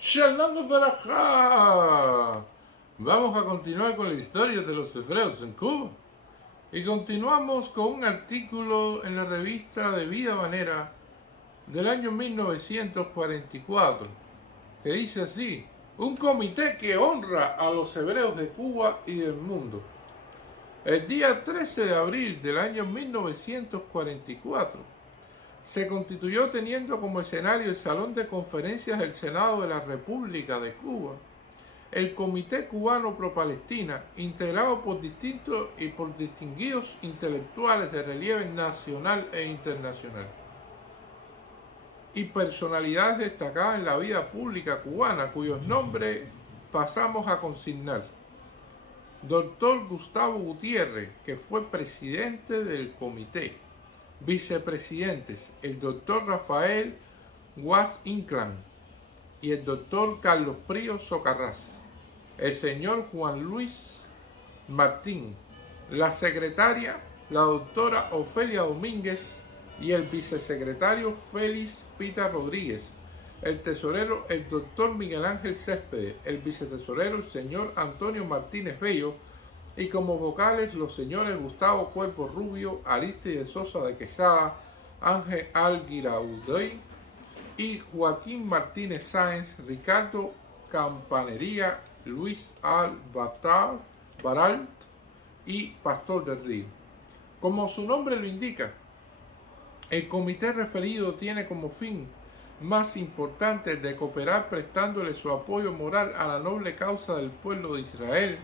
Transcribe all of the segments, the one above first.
Shalom Barajá. Vamos a continuar con la historia de los hebreos en Cuba. Y continuamos con un artículo en la revista de Vida Manera del año 1944, que dice así: un comité que honra a los hebreos de Cuba y del mundo. El día 13 de abril del año 1944, se constituyó teniendo como escenario el Salón de Conferencias del Senado de la República de Cuba, el Comité Cubano Pro-Palestina, integrado por distintos y por distinguidos intelectuales de relieve nacional e internacional, y personalidades destacadas en la vida pública cubana, cuyos nombres pasamos a consignar. Doctor Gustavo Gutiérrez, que fue presidente del comité. Vicepresidentes: el doctor Rafael Guas Inclán y el doctor Carlos Prío Socarrás. El señor Juan Luis Martín. La secretaria, la doctora Ofelia Domínguez, y el vicesecretario Félix Pita Rodríguez. El tesorero, el doctor Miguel Ángel Céspedes. El vicetesorero, el señor Antonio Martínez Bello. Y como vocales, los señores Gustavo Cuerpo Rubio, Aristides Sosa de Quesada, Ángel Alguiraudoy y Joaquín Martínez Sáenz, Ricardo Campanería, Luis Baralt y Pastor del Río. Como su nombre lo indica, el comité referido tiene como fin más importante el de cooperar prestándole su apoyo moral a la noble causa del pueblo de Israel,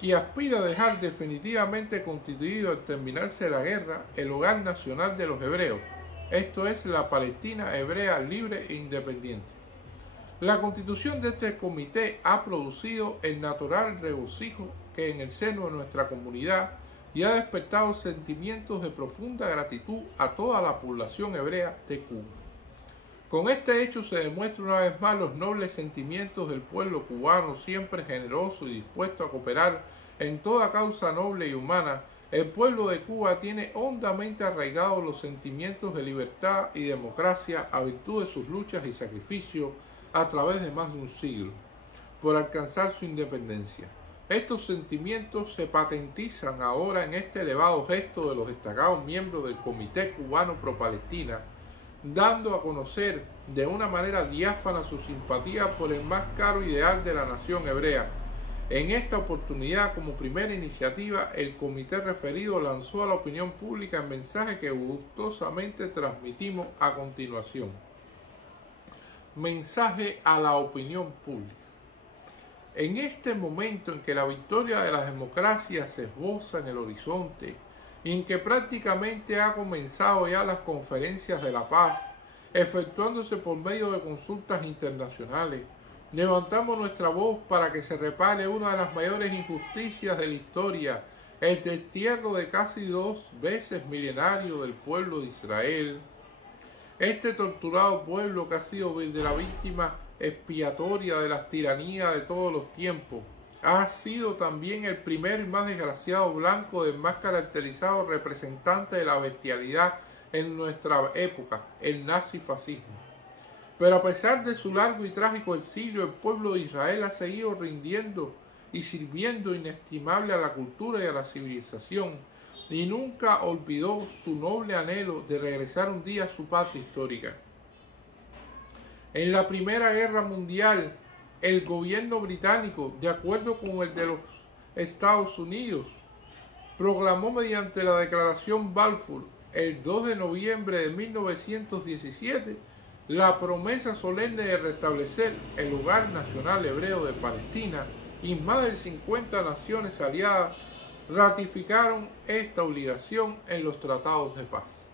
que aspira a dejar definitivamente constituido al terminarse la guerra el hogar nacional de los hebreos, esto es, la Palestina hebrea libre e independiente. La constitución de este comité ha producido el natural regocijo que en el seno de nuestra comunidad y ha despertado sentimientos de profunda gratitud a toda la población hebrea de Cuba. Con este hecho se demuestra una vez más los nobles sentimientos del pueblo cubano, siempre generoso y dispuesto a cooperar en toda causa noble y humana. El pueblo de Cuba tiene hondamente arraigados los sentimientos de libertad y democracia a virtud de sus luchas y sacrificios a través de más de un siglo, por alcanzar su independencia. Estos sentimientos se patentizan ahora en este elevado gesto de los destacados miembros del Comité Cubano Pro-Palestina, dando a conocer de una manera diáfana su simpatía por el más caro ideal de la nación hebrea. En esta oportunidad, como primera iniciativa, el comité referido lanzó a la opinión pública el mensaje que gustosamente transmitimos a continuación. Mensaje a la opinión pública. En este momento en que la victoria de la democracia se esboza en el horizonte, y en que prácticamente ha comenzado ya las conferencias de la paz, efectuándose por medio de consultas internacionales, levantamos nuestra voz para que se repare una de las mayores injusticias de la historia, el destierro de casi 2 veces milenario del pueblo de Israel. Este torturado pueblo que ha sido de la víctima expiatoria de las tiranías de todos los tiempos, ha sido también el primer y más desgraciado blanco del más caracterizado representante de la bestialidad en nuestra época, el nazifascismo. Pero a pesar de su largo y trágico exilio, el pueblo de Israel ha seguido rindiendo y sirviendo inestimable a la cultura y a la civilización, y nunca olvidó su noble anhelo de regresar un día a su patria histórica. En la Primera Guerra Mundial, el gobierno británico, de acuerdo con el de los Estados Unidos, proclamó mediante la Declaración Balfour el 2 de noviembre de 1917 la promesa solemne de restablecer el hogar nacional hebreo de Palestina, y más de 50 naciones aliadas ratificaron esta obligación en los tratados de paz.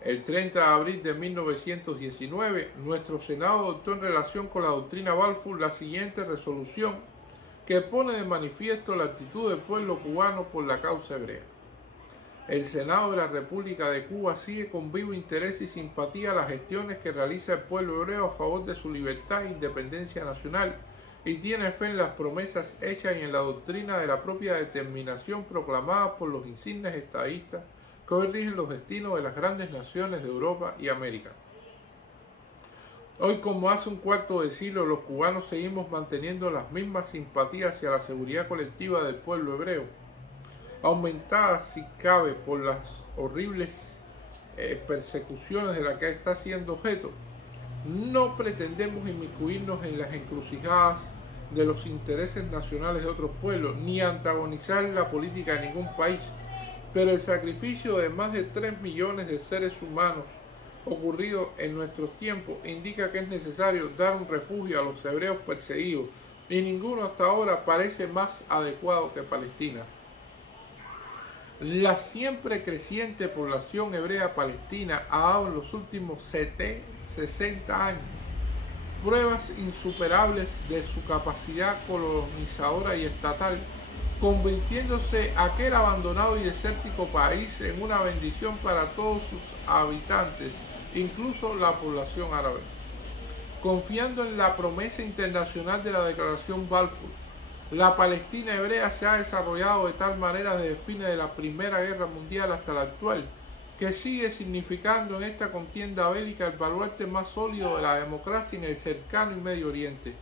El 30 de abril de 1919, nuestro Senado adoptó en relación con la doctrina Balfour la siguiente resolución, que pone de manifiesto la actitud del pueblo cubano por la causa hebrea. El Senado de la República de Cuba sigue con vivo interés y simpatía las gestiones que realiza el pueblo hebreo a favor de su libertad e independencia nacional, y tiene fe en las promesas hechas y en la doctrina de la propia determinación proclamada por los insignes estadistas que hoy rigen los destinos de las grandes naciones de Europa y América. Hoy, como hace un cuarto de siglo, los cubanos seguimos manteniendo las mismas simpatías hacia la seguridad colectiva del pueblo hebreo, aumentadas si cabe por las horribles persecuciones de las que está siendo objeto. No pretendemos inmiscuirnos en las encrucijadas de los intereses nacionales de otros pueblos, ni antagonizar la política de ningún país, pero el sacrificio de más de 3 millones de seres humanos ocurrido en nuestros tiempos indica que es necesario dar un refugio a los hebreos perseguidos, y ninguno hasta ahora parece más adecuado que Palestina. La siempre creciente población hebrea palestina ha dado en los últimos 60 años pruebas insuperables de su capacidad colonizadora y estatal, convirtiéndose aquel abandonado y desértico país en una bendición para todos sus habitantes, incluso la población árabe. Confiando en la promesa internacional de la Declaración Balfour, la Palestina hebrea se ha desarrollado de tal manera desde fines de la Primera Guerra Mundial hasta la actual, que sigue significando en esta contienda bélica el baluarte más sólido de la democracia en el cercano y Medio Oriente.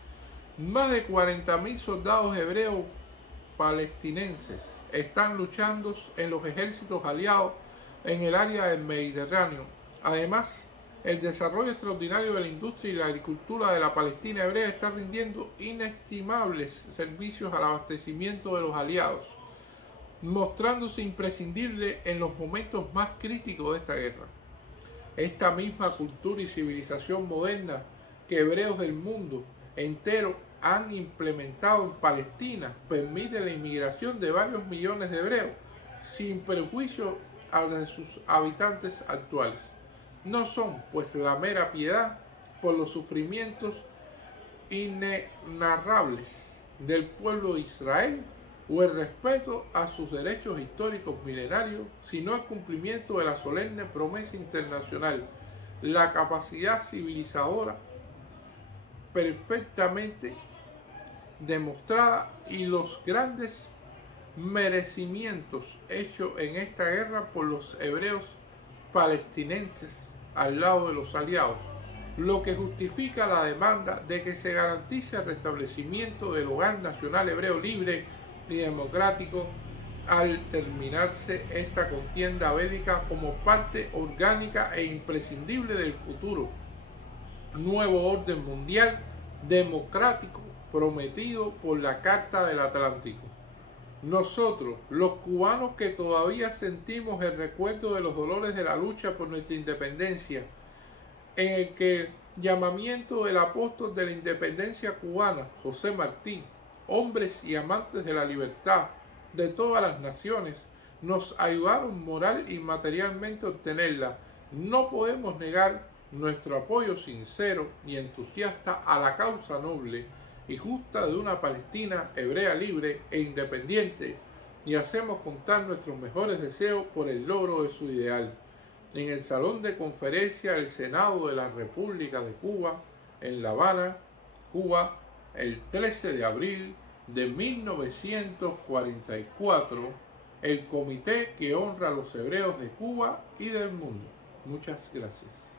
Más de 40.000 soldados hebreos palestinenses están luchando en los ejércitos aliados en el área del Mediterráneo. Además, el desarrollo extraordinario de la industria y la agricultura de la Palestina hebrea está rindiendo inestimables servicios al abastecimiento de los aliados, mostrándose imprescindible en los momentos más críticos de esta guerra. Esta misma cultura y civilización moderna que hebreos del mundo entero han implementado en Palestina permite la inmigración de varios millones de hebreos sin perjuicio a sus habitantes actuales. No son, pues, la mera piedad por los sufrimientos inenarrables del pueblo de Israel o el respeto a sus derechos históricos milenarios, sino el cumplimiento de la solemne promesa internacional, la capacidad civilizadora perfectamente demostrada y los grandes merecimientos hechos en esta guerra por los hebreos palestinenses al lado de los aliados, lo que justifica la demanda de que se garantice el restablecimiento del hogar nacional hebreo libre y democrático al terminarse esta contienda bélica como parte orgánica e imprescindible del futuro nuevo orden mundial democrático prometido por la Carta del Atlántico. Nosotros, los cubanos que todavía sentimos el recuerdo de los dolores de la lucha por nuestra independencia, en el que el llamamiento del apóstol de la independencia cubana, José Martí, hombres y amantes de la libertad de todas las naciones, nos ayudaron moral y materialmente a obtenerla, no podemos negar nuestro apoyo sincero y entusiasta a la causa noble y justa de una Palestina hebrea libre e independiente, y hacemos contar nuestros mejores deseos por el logro de su ideal. En el Salón de Conferencia del Senado de la República de Cuba, en La Habana, Cuba, el 13 de abril de 1944, el comité que honra a los hebreos de Cuba y del mundo. Muchas gracias.